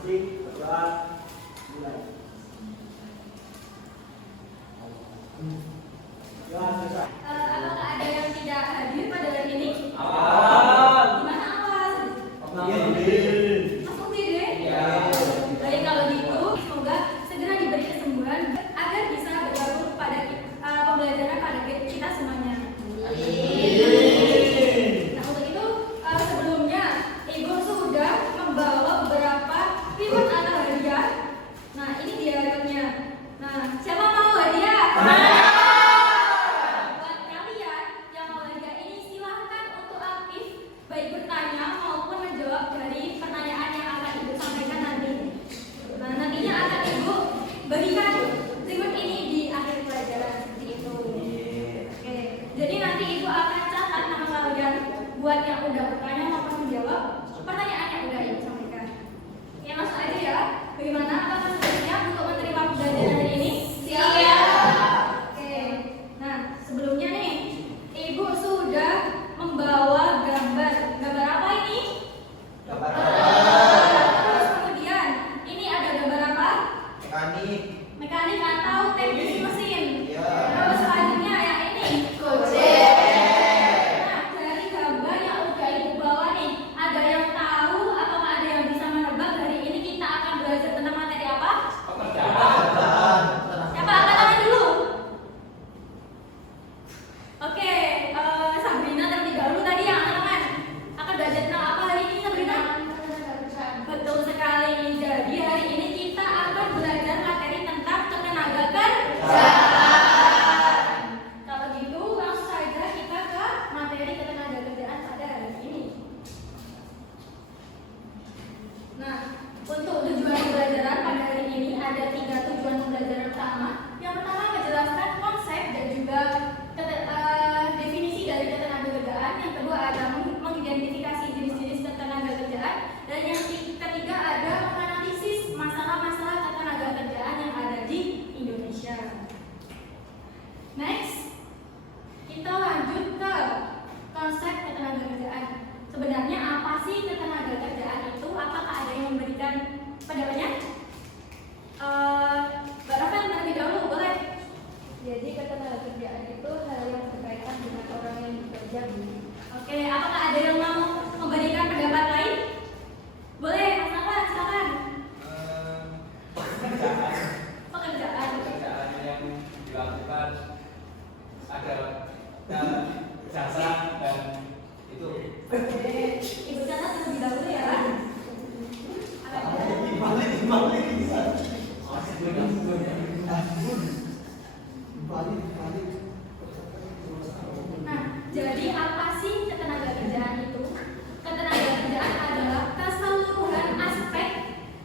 masing-masing berdoa mulai. Ya, selesai. Apakah ada yang tidak hadir pada hari ini? Gimana awas? Masuk deh. Baik, kalau gitu semoga segera diberi kesembuhan agar bisa bergabung pada pembelajaran pada kita semuanya. Nah, untuk itu sebelumnya Ibu sudah membawa beberapa reward atau hadiah. Nah, ini dia rewardnya. Nah, siapa mau hadiah? Buat kalian yang mau hadiah ini silahkan untuk aktif baik bertanya maupun menjawab dari pertanyaan yang akan Ibu sampaikan nanti. Nah, nantinya akan Ibu berikan reward ini di akhir pelajaran seperti itu. Oke, jadi nanti Ibu akan catat nama kalian buat yang udah bertanya maupun menjawab pertanyaan yang udah Ibu sampaikan. Ya, langsung aja ya. Bagaimana? Apakah sudah siap untuk menerima pembelajaran hari ini? Siap. Oke. Nah, sebelumnya nih, Ibu sudah membawa gambar. Gambar apa ini? Terus kemudian, ini ada gambar apa? Mekanik atau teknisi mesin. Terus selanjutnya ya ini. Nah, dari gambar yang udah Ibu bawa nih, ada yang tahu atau ada yang bisa menebak hari ini kita akan belajar tentang materi apa? Siapa angkat tangan dulu? Oke, Sabrina terlebih dahulu tadi yang angkat tangan. Akan belajar tentang apa hari ini, Sabrina? Betul sekali. Jadi hari ini kita akan belajar materi tentang ketenaga kerjaan. Kalau gitu langsung saja kita ke materi ketenaga kerjaan pada hari ini. Nah, untuk tujuan pembelajaran pada hari ini ada 3 tujuan pembelajaran utama. Yang pertama menjelaskan konsep dan juga definisi dari ketenaga kerjaan. Yang kedua ada mengidentifikasi jenis-jenis ketenaga kerjaan. Dan yang ketiga ada menganalisis masalah-masalah ketenaga kerjaan yang ada di Indonesia. Next, kita lanjut ke konsep ketenaga kerjaan. Sebenarnya apa sih ketenaga kerjaan itu? Apakah ada yang memberikan pendapatnya? Mbak Rafael terlebih dahulu, boleh? Jadi ketenaga kerjaan itu hal yang berkaitan dengan orang yang bekerja. Oke, apakah ada yang mau memberikan pendapat lain? Boleh, Mas Rafael, silakan. Pekerjaan. yang dilakukan ada jasa dan itu. Oke, Ibu catat terlebih dahulu ya. Nah, jadi apa sih ketenaga kerjaan itu? Ketenaga kerjaan adalah keseluruhan aspek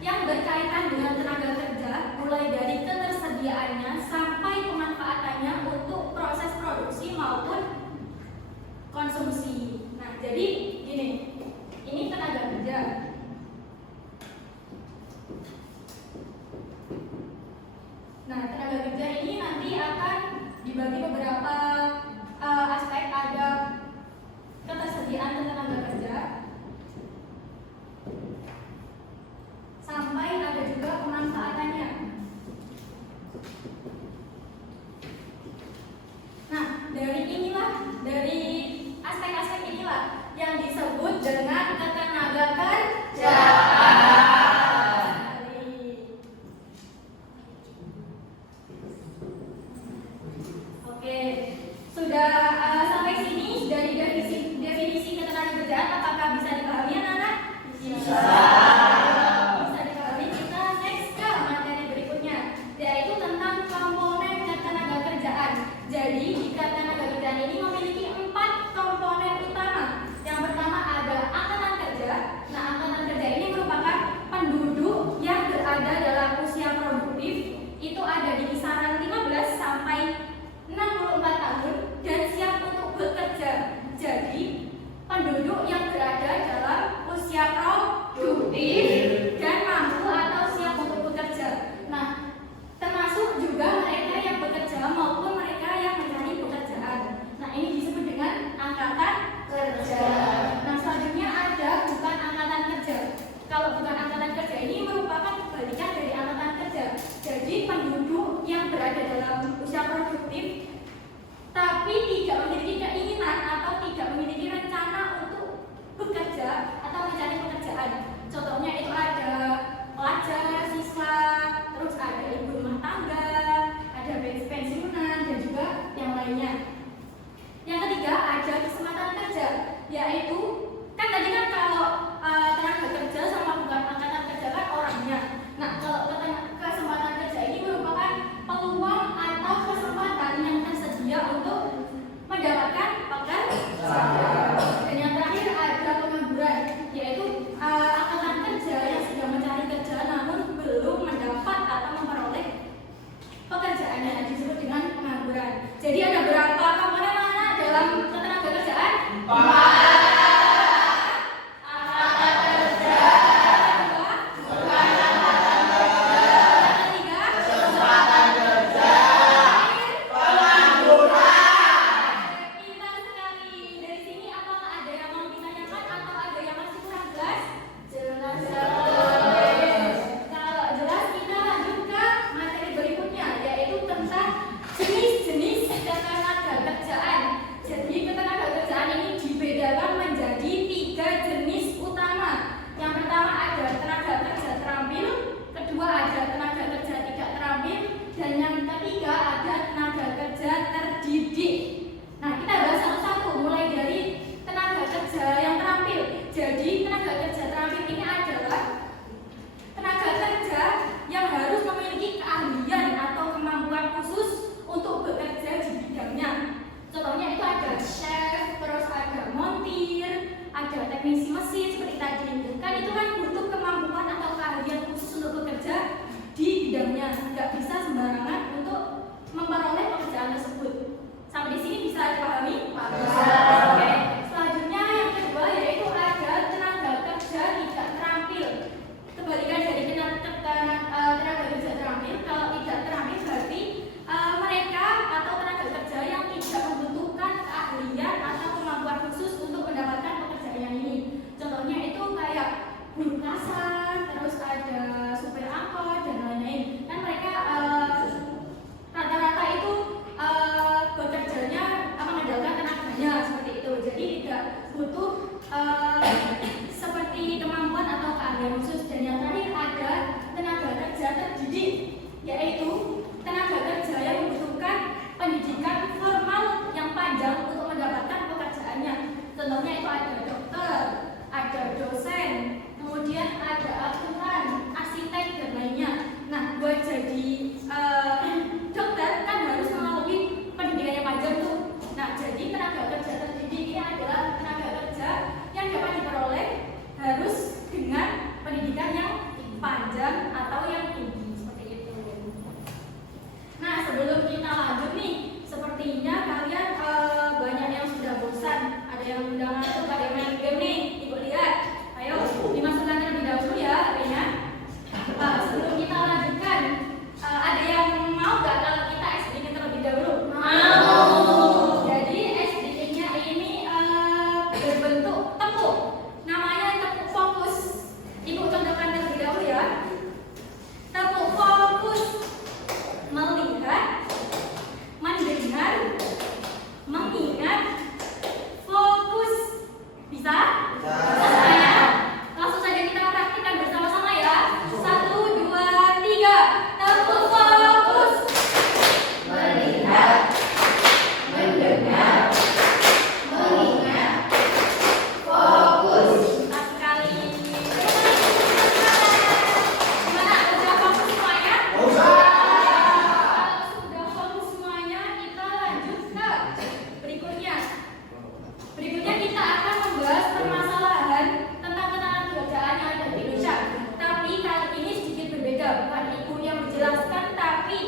yang berkaitan dengan tenaga kerja, mulai dari ketersediaannya sampai pemanfaatannya untuk proses produksi maupun konsumsi. Nah, jadi gini, ini tenaga kerja. Nah, tenaga kerja ini nanti akan dibagi beberapa aspek. Ada ketersediaan tenaga kerja, sampai ada juga pemanfaatannya. Nah, dari aspek-aspek inilah yang disebut dengan ketenaga kerjaan. Oke, Sebelum kita lanjutkan, ada yang mau nggak kalau kita SDK terlebih dahulu? Mau. Jadi SDK-nya ini berbentuk tepuk. Namanya tepuk fokus. Ibu contohkan terlebih dahulu ya. Tepuk fokus. Melihat, mendengar, mengingat, fokus. Bisa? Bisa ya? Langsung saja kita praktikkan bersama-sama ya. 1, 2, 3. Tepuk fokus. Melihat, mendengar, mengingat, fokus. Satu kali. Gimana? Udah fokus semuanya? Kalau sudah fokus semuanya, kita lanjut ke berikutnya. Berikutnya kita akan membahas permasalahan tentang ketenaga kerjaan yang ada di Indonesia. Tapi kali ini sedikit berbeda, bukan ibu yang menjelaskan, tapi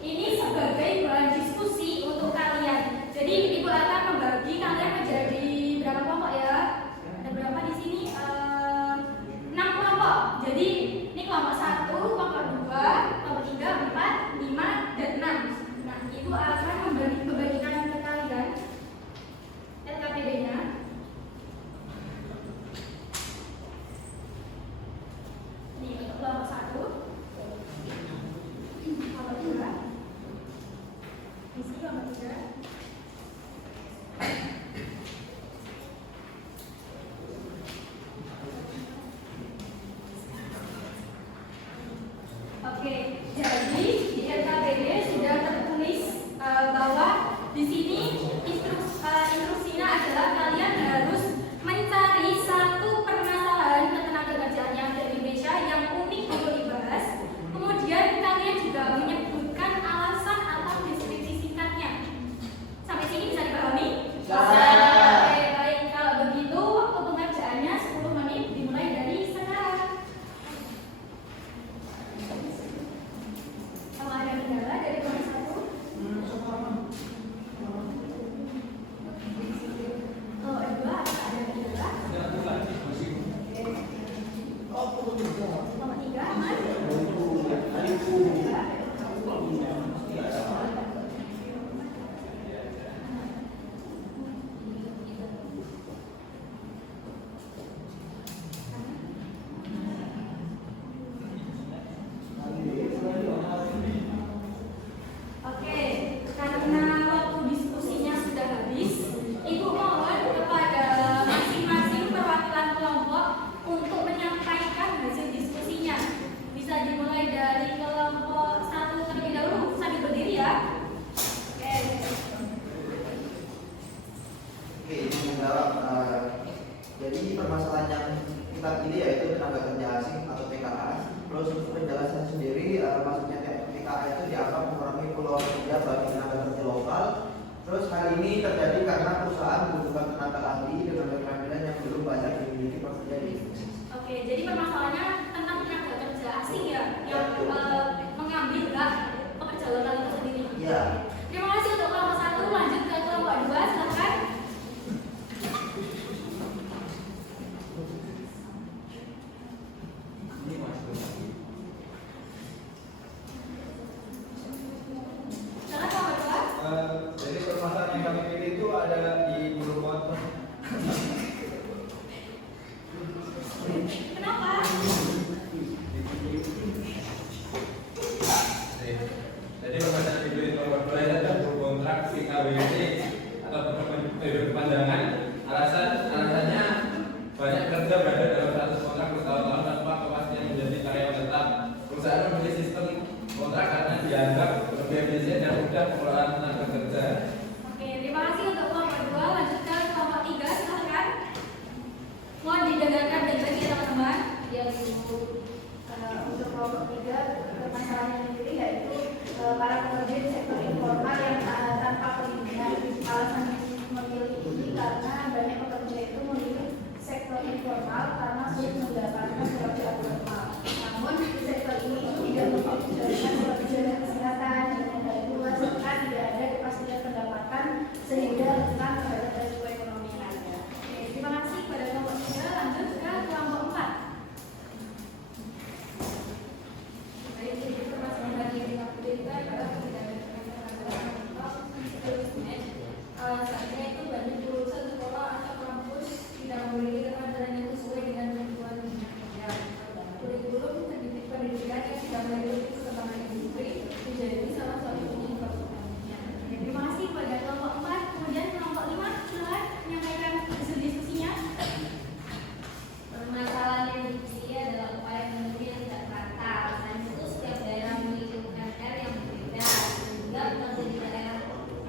ini sebagai bahan diskusi untuk kalian. Jadi ibu akan membagi kalian menjadi berapa kelompok ya? Ada berapa di sini? 6 kelompok. Jadi ini kelompok 1, kelompok 2, kelompok 3, 4, 5, dan 6. Nah, ibu akan membagikan ke kalian LKPD-nya. Ini untuk kelompok 1, kelompok 2, isi kelompok 3. Oke, jadi di LKPD sudah tertulis bahwa di sini instruksinya adalah kalian harus mencari satu permasalahan ketenagakerjaan yang ada di Indonesia yang unik untuk dibahas. Kemudian kalian juga menyebutkan alasan atau deskripsi singkatnya. Sampai sini bisa dipahami? Bisa. Oke, baik. Kalau begitu waktu pengerjaannya 10 menit dimulai dari sekarang. Kalau ada kendala dari kelompok 1. Kalau 2 ada kendala. Kelompok 3 aman. Oke, karena waktu diskusinya sudah habis, Ibu mohon kepada masing-masing perwakilan kelompok untuk menyampaikan hasil diskusinya. Bisa dimulai dari kelompok 1 terlebih dahulu, sambil berdiri ya. Oke. Oke, ini menjawab. Jadi permasalahan yang kita pilih yaitu tenaga kerja asing atau TKA. Terus untuk penjelasan sendiri, maksudnya TKA itu dianggap mengurangi peluang kerja bagi tenaga kerja lokal. Terus hal ini terjadi karena perusahaan membutuhkan tenaga ahli dengan keterampilan yang belum banyak dimiliki pekerja di Indonesia. Oke, jadi permasalahannya tentang tenaga kerja asing ya, yang mengambil hak pekerja lokal itu sendiri. Iya. Terima kasih untuk kelompok 1, lanjut ke kelompok 2, silakan. Silakan kelompok 2. Jadi permasalahan yang kami pilih itu ada di bulu motor. Kenapa? Jadi permasalahan yang pilih nomor 2 adalah kontrak CKWT atau berkepanjangan. Alasannya banyak kerja berada dalam satu kontrak bertahun-tahun tanpa kepastian menjadi karyawan tetap. Perusahaan memilih sistem kontrak karena dianggap lebih efisien dan mudah pengelolaan tenaga kerja. Oke, terima kasih untuk kelompok 2, lanjut ke kelompok 3, silakan. Mohon didengarkan baik-baik ya teman-teman. Ya, Ibu. Untuk kelompok 3, permasalahan yang dipilih yaitu para pekerja di sektor informal yang tanpa perlindungan. Alasan memilih ini karena banyak pekerja itu memilih sektor informal karena sulit mendapatkan pekerjaan formal. Namun sektor ini tidak memiliki jaminan surat kesehatan, jaminan dari luar serta tidak ada kepastian pendapat. pendidikan yang sudah mengikuti perkembangan industri menjadi salah satu penyebab utamanya. Terima kasih pada kelompok 4. Kemudian kelompok 5 silakan menyampaikan hasil diskusinya. Permasalahan yang dipilih adalah upaya menuju yang tidak merata. Selain itu, setiap daerah memiliki UMR yang berbeda, sehingga pekerja di daerah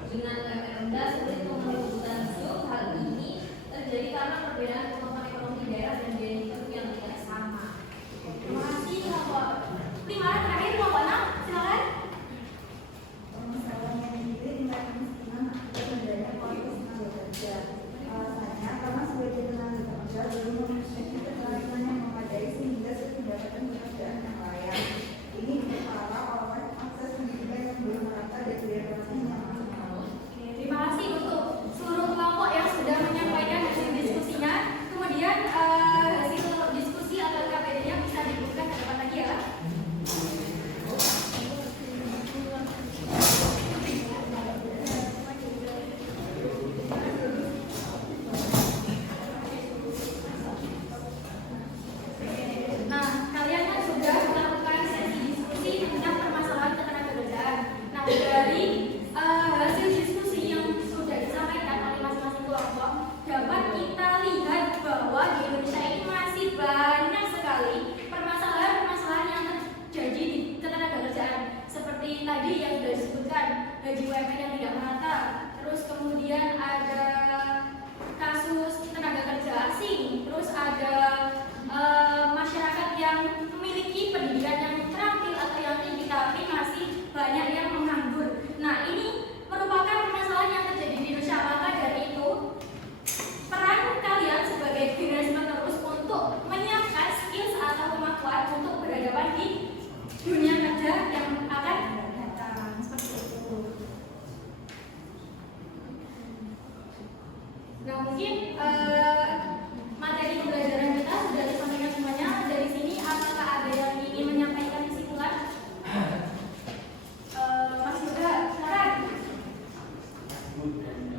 dengan UMR rendah sulit memenuhi kebutuhan hidup. Hal ini terjadi karena perbedaan kemampuan ekonomi daerah dan biaya hidup yang tidak sama. Terima kasih kelompok 5. Terakhir kelompok 6 silakan. Permasalahan yang dipilih tingkat kemiskinan akibat rendahnya kualitas tenaga kerja. Alasannya karena sebagian tenaga kerja belum memiliki keterampilan yang memadai sehingga sulit mendapatkan pekerjaan yang layak. Ini diperparah oleh akses pendidikan yang belum merata dan biaya pelatihan yang masih mahal. Terima kasih untuk seluruh kelompok yang sudah menyampaikan hasil diskusinya. Kemudian hasil diskusi atau KPD-nya bisa dibuka ke depan lagi ya. Nah, kalian kan sudah melakukan sesi diskusi tentang permasalahan ketenagakerjaan. Nah, dari hasil diskusi yang sudah disampaikan oleh masing-masing kelompok, dapat kita lihat bahwa di Indonesia ini masih banyak sekali permasalahan-permasalahan yang terjadi di ketenagakerjaan. Seperti tadi yang sudah disebutkan, gaji UMR yang tidak merata, terus kemudian ada kasus tenaga kerja asing, terus ada masyarakat yang memiliki pendidikan yang terampil atau yang tinggi tapi masih banyak yang menganggur. Nah, ini merupakan permasalahan yang terjadi di Indonesia. Maka dari itu, peran kalian sebagai generasi penerus untuk menyiapkan skills atau kemampuan untuk berhadapan di dunia kerja yang akan datang. Seperti itu. Nah, mungkin materi pembelajaran kita sudah disampaikan semuanya. Dari sini, apakah ada yang ingin menyampaikan kesimpulan? Mas Yoga, silakan.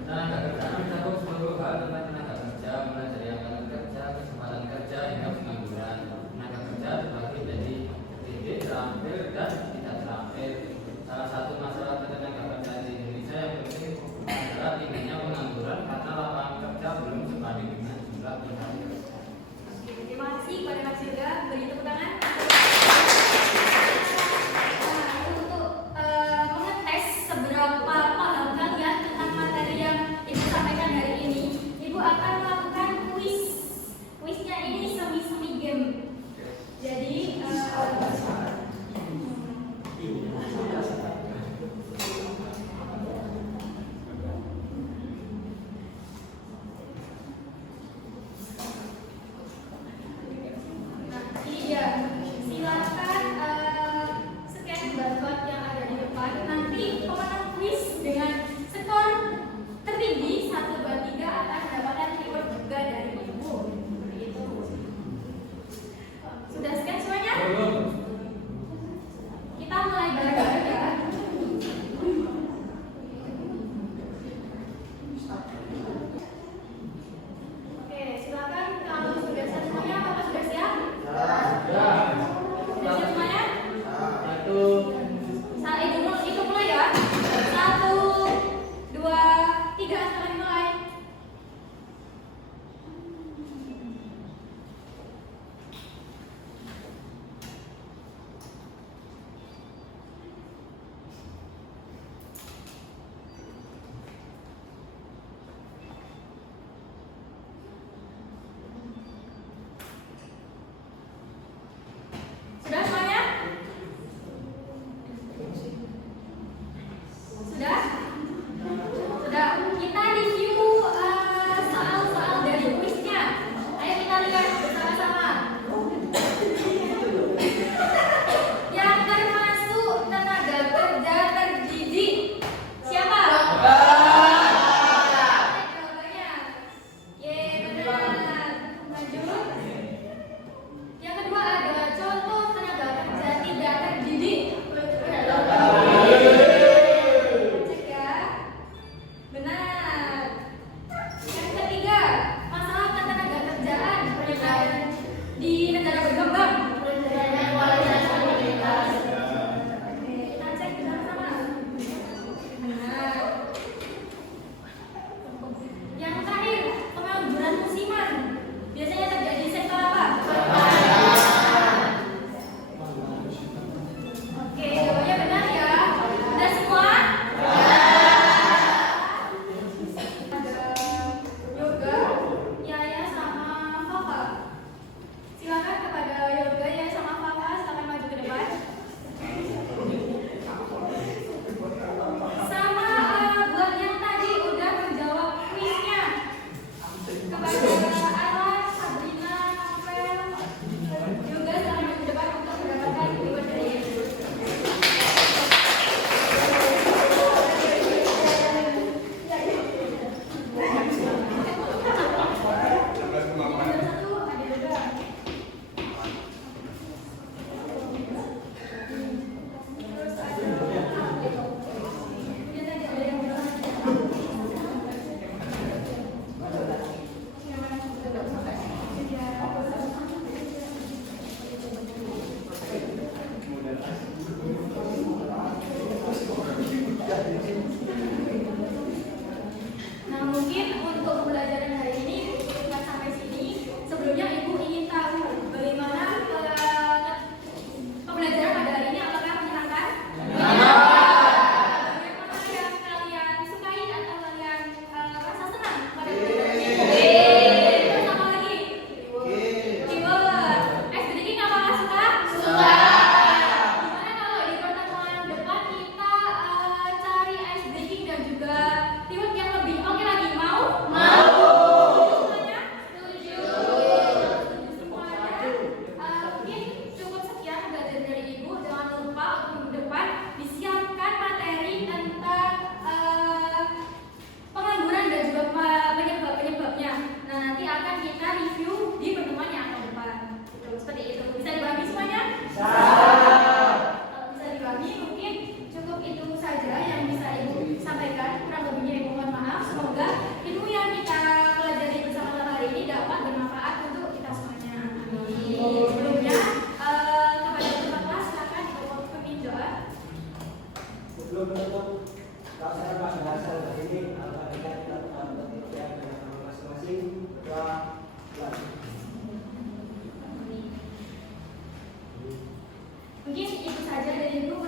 Tenaga kerja mencakup seluruh hal tentang tenaga kerja, mulai dari angkatan kerja, kesempatan kerja, hingga pengangguran. Tenaga kerja terbagi menjadi terdidik, terampil, dan tidak terampil. Salah satu masalah tenaga kerja di Indonesia yang penting adalah tingginya pengangguran karena lapangan kerja belum sebanding dengan jumlah pencari kerja. Terima kasih kepada Mas Yoga. Beri tepuk tangan. Nah, untuk mengetes seberapa paham kalian tentang materi yang Ibu sampaikan hari ini, Ibu akan melakukan kuis. Kuisnya ini semi-semi game. Jadi sebelum menutup pelaksanaan pembahasan hari ini, kita lakukan penelitian dengan masing-masing. Mulai. Mungkin itu saja dari Bu.